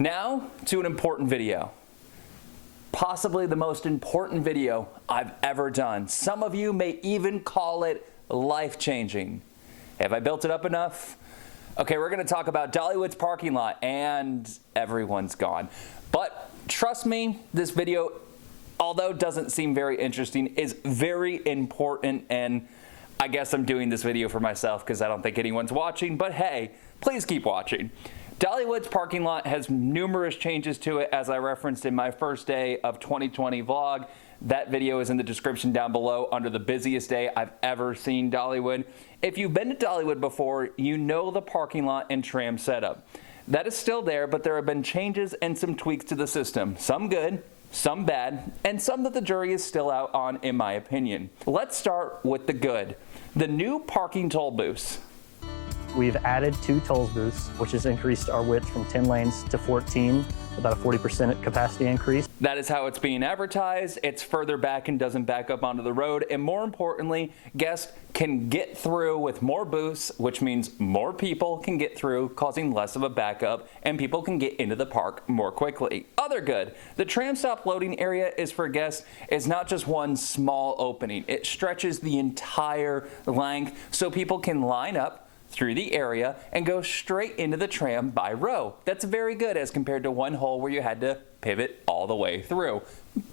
Now to an important video. Possibly the most important video I've ever done. Some of you may even call it life-changing. Have I built it up enough? Okay, we're going to talk about Dollywood's parking lot, and everyone's gone. But trust me, this video, although doesn't seem very interesting, is very important, and I guess I'm doing this video for myself because I don't think anyone's watching, but hey, please keep watching. Dollywood's parking lot has numerous changes to it, as I referenced in my first day of 2020 vlog. That video is in the description down below under the busiest day I've ever seen Dollywood. If you've been to Dollywood before, you know the parking lot and tram setup. That is still there, but there have been changes and some tweaks to the system. Some good, some bad, and some that the jury is still out on, in my opinion. Let's start with the good. The new parking toll booths. We've added 2 toll booths, which has increased our width from 10 lanes to 14, about a 40% capacity increase. That is how it's being advertised. It's further back and doesn't back up onto the road. And more importantly, guests can get through with more booths, which means more people can get through, causing less of a backup, and people can get into the park more quickly. Other good, the tram stop loading area is for guests. It's not just one small opening. It stretches the entire length so people can line up through the area and go straight into the tram by row. That's very good as compared to one hole where you had to pivot all the way through.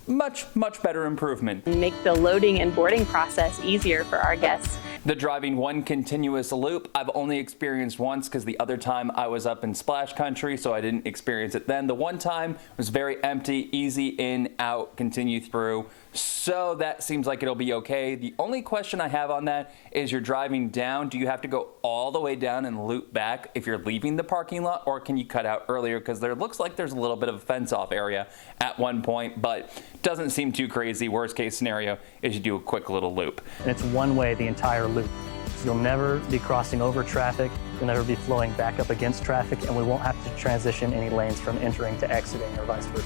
Much better improvement. Make the loading and boarding process easier for our guests. The driving one continuous loop, I've only experienced once because the other time I was up in Splash Country, so I didn't experience it then. The one time was very empty, easy in, out, continue through. So that seems like it'll be okay. The only question I have on that is you're driving down. Do you have to go all the way down and loop back if you're leaving the parking lot, or can you cut out earlier? Because there looks like there's a little bit of a fence-off area at one point, but doesn't seem too crazy. Worst case scenario is you do a quick little loop. And it's one way the entire loop. So you'll never be crossing over traffic, you'll never be flowing back up against traffic, and we won't have to transition any lanes from entering to exiting or vice versa.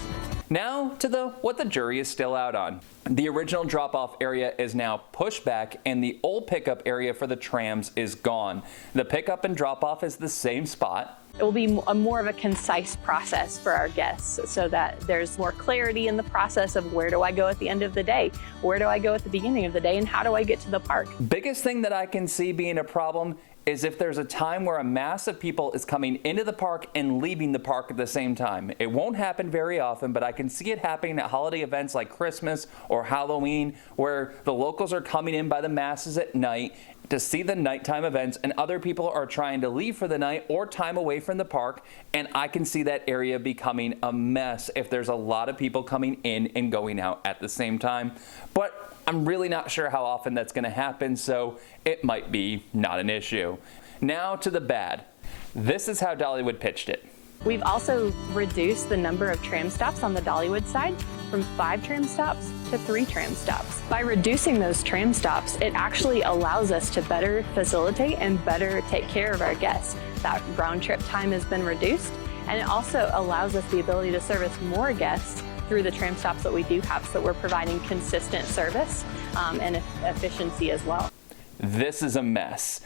Now to what the jury is still out on. The original drop-off area is now pushed back, and the old pickup area for the trams is gone. The pickup and drop-off is the same spot. It will be more of a concise process for our guests so that there's more clarity in the process of where do I go at the end of the day, where do I go at the beginning of the day, and how do I get to the park. Biggest thing that I can see being a problem is if there's a time where a mass of people is coming into the park and leaving the park at the same time. It won't happen very often, but I can see it happening at holiday events like Christmas or Halloween, where the locals are coming in by the masses at night to see the nighttime events, and other people are trying to leave for the night or time away from the park, and I can see that area becoming a mess if there's a lot of people coming in and going out at the same time. But I'm really not sure how often that's going to happen, so it might be not an issue. Now to the bad. This is how Dollywood pitched it. We've also reduced the number of tram stops on the Dollywood side from 5 tram stops to 3 tram stops. By reducing those tram stops, it actually allows us to better facilitate and better take care of our guests. That round trip time has been reduced, and it also allows us the ability to service more guests through the tram stops that we do have, so that we're providing consistent service and efficiency as well. This is a mess.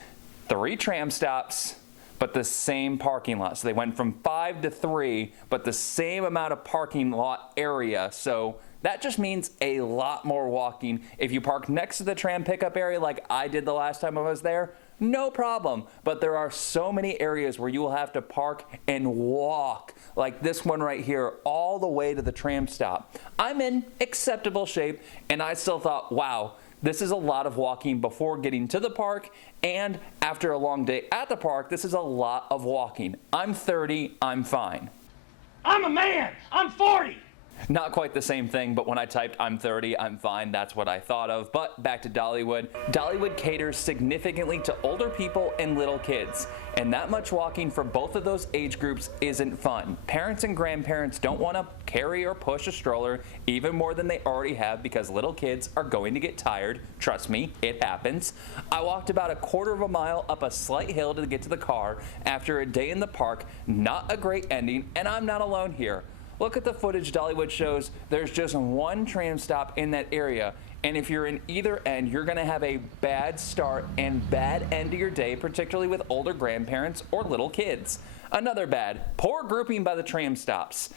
3 tram stops, but the same parking lot. So they went from 5 to 3, but the same amount of parking lot area. So that just means a lot more walking. If you park next to the tram pickup area like I did the last time I was there, no problem. But there are so many areas where you will have to park and walk, like this one right here, all the way to the tram stop. I'm in acceptable shape, and I still thought, wow, this is a lot of walking before getting to the park, and after a long day at the park, this is a lot of walking. I'm 30, I'm fine. I'm a man, I'm 40. Not quite the same thing, but when I typed I'm 30, I'm fine, that's what I thought of. But back to Dollywood. Dollywood caters significantly to older people and little kids, and that much walking for both of those age groups isn't fun. Parents and grandparents don't want to carry or push a stroller even more than they already have because little kids are going to get tired. Trust me, it happens. I walked about a quarter of a mile up a slight hill to get to the car after a day in the park. Not a great ending, and I'm not alone here. Look at the footage Dollywood shows. There's just one tram stop in that area, and if you're in either end, you're going to have a bad start and bad end to your day, particularly with older grandparents or little kids. Another bad, poor grouping by the tram stops.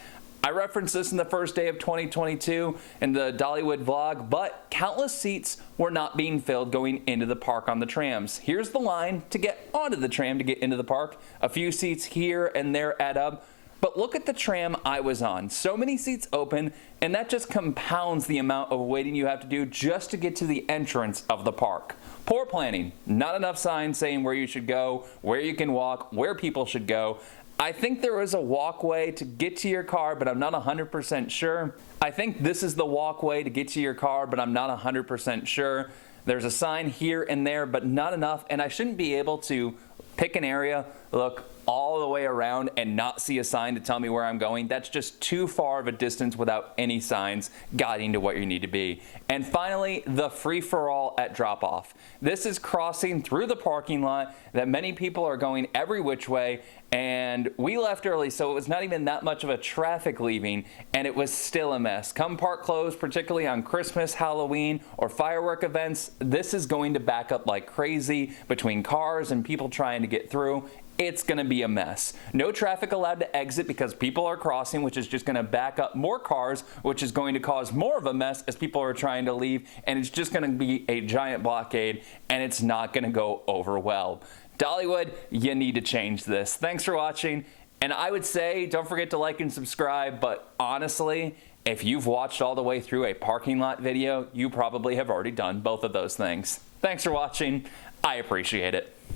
I referenced this in the first day of 2022 in the Dollywood vlog, but countless seats were not being filled going into the park on the trams. Here's the line to get onto the tram to get into the park. A few seats here and there add up. But look at the tram I was on. So many seats open, and that just compounds the amount of waiting you have to do just to get to the entrance of the park. Poor planning. Not enough signs saying where you should go, where you can walk, where people should go. I think there was a walkway to get to your car, but I'm not 100% sure. I think this is the walkway to get to your car, but I'm not 100% sure. There's a sign here and there, but not enough, and I shouldn't be able to pick an area, look all the way around and not see a sign to tell me where I'm going. That's just too far of a distance without any signs guiding to what you need to be. And finally, the free-for-all at drop-off. This is crossing through the parking lot that many people are going every which way, and we left early, so it was not even that much of a traffic leaving, and it was still a mess. Come park closed, particularly on Christmas, Halloween, or firework events, this is going to back up like crazy between cars and people trying to get through. It's going to be a mess. No traffic allowed to exit because people are crossing, which is just going to back up more cars, which is going to cause more of a mess as people are trying to leave, and it's just going to be a giant blockade, and it's not going to go over well. Dollywood, you need to change this. Thanks for watching, and I would say don't forget to like and subscribe, but honestly, if you've watched all the way through a parking lot video, you probably have already done both of those things. Thanks for watching. I appreciate it.